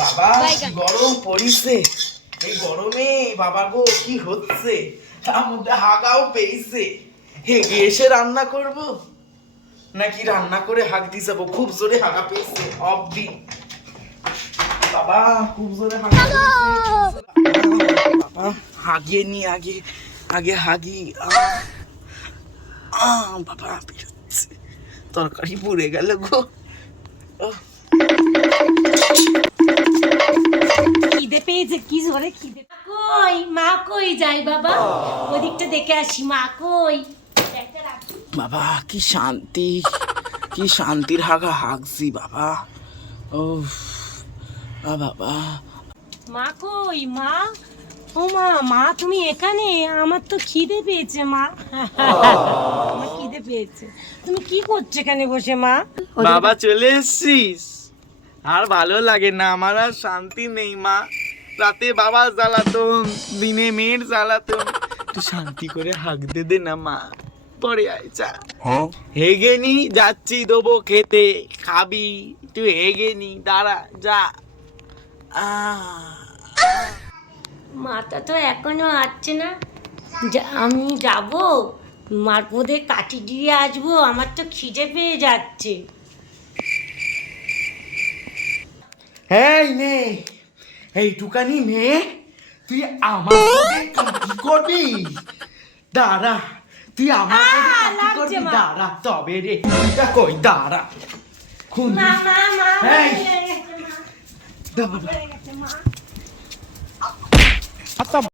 বাবা গরম পড়িছে, এই গরমে বাবা গো কি হচ্ছে, তার মধ্যে হাগাও পেয়েছে। হেগে এসে রান্না করব নাকি রান্না করে হাগ দিয়ে যাবো? খুব জোরে হাগা পেয়েছে অবধি বাবা, খুব জোরে হাগা বাবা, হাগিয়ে নি আগে আগে হাগি। বাবা বেরোচ্ছে, তরকারি পুড়ে গেল গো। খিদে পেয়েছে, কি জোরে খিদে। কই মা কই যাই বাবা, ওদিকটা দেখে আসি, মা কই। বাবা কি শান্তি, কি শান্তির হাগা হাগছি বাবা। ও বাবা, মা কই মা, ও মা, মা তুমি এখানে? আমার তো খিদে পেয়েছে মা, আমার খিদে পেয়েছে। তুমি কি করছো এখানে বসে মা? বাবা চলে এসছিস? আর ভালো লাগে না, আমার আর শান্তি নেই মা। রাতে বাবা জ্বালাতন, দিনে মেয়ের জ্বালাতন, তুই শান্তি করে হাঁক দে দে না মা। পরে আইচা হেগে নি, যাচ্ছি দেবো খেতে, খাবি তুই? হেগে নি, দাঁড়া যা। মাটা তো এখনো আসছে না, আমি যাব মার পদে কাটি দিয়ে আসবো, আমার তো খিদে পেয়ে যাচ্ছে। এই মেয়ে, এইটুকানি মেয়ে, তুই আমার সাথে কাটি করবি? দাঁড়া, তুই আমার সাথে কাটি লাগছে করবি? মা। দাঁড়া তবে রে, তুইটা কই, দাঁড়া। খুন মা মা মা এই, হয়ে গেছে, মা দাঁড়া। হয়ে গেছে, মা।